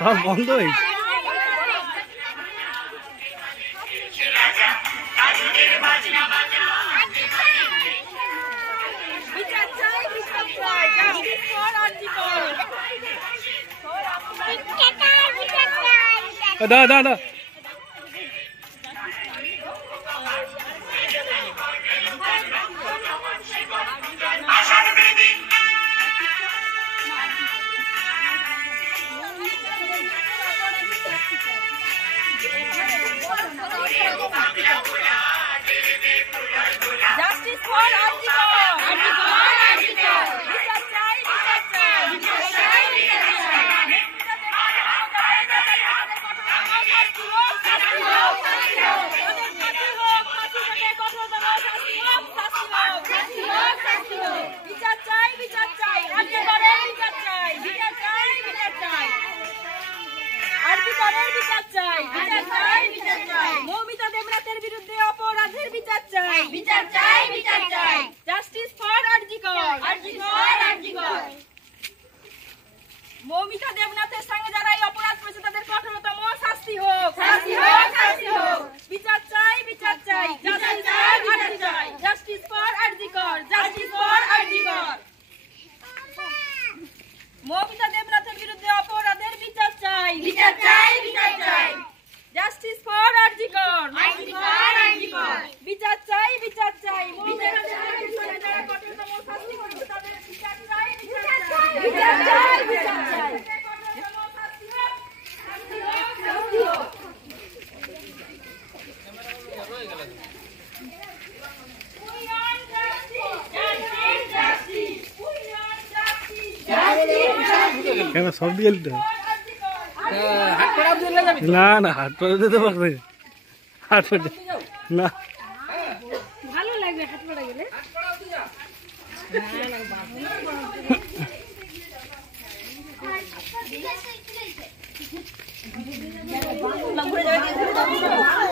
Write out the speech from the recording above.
সব বন্ধ হয়েছে। দাদা মৌমিতা দেবনাথের বিরুদ্ধে অপরাধের বিচার চাই, বিচার চাই, বিচার চাই। জাস্টিস ফর আরজি কর, আরজি কর, আরজি কর। মৌমিতা দেবনাথের সঙ্গে যারা এই অপরাধ করেছে তাদের কঠোরতম শাস্তি হোক, শাস্তি হোক, শাস্তি হোক। বিচার চাই, বিচার চাই, বিচার চাই, বিচার চাই। জাস্টিস ফর আরজি কর, জাস্টিস ফর আরজি কর। মৌমিতা দেবনাথের বিরুদ্ধে অপরাধের বিচার চাই, বিচার চাই, বিচার চাই। জাস্টিস ফর আরজি কর, আরজি কর, আরজি কর। বিচার চাই, বিচার চাই। বিচার চাই, বিচার চাই। কঠোরতম শাস্তি করেছে তাদের বিচার চাই, বিচার চাই। বিচার চাই, বিচার চাই। কঠোরতম শাস্তি হোক, শাস্তি হোক, শাস্তি হোক। We want justice, justice, justice. We want justice, justice. কেন সব দিয়ে না না হাত পা দিতে পারবে হাত পা না ভালো লাগবে হাত পড়া গেলে। ঘুরে যাবে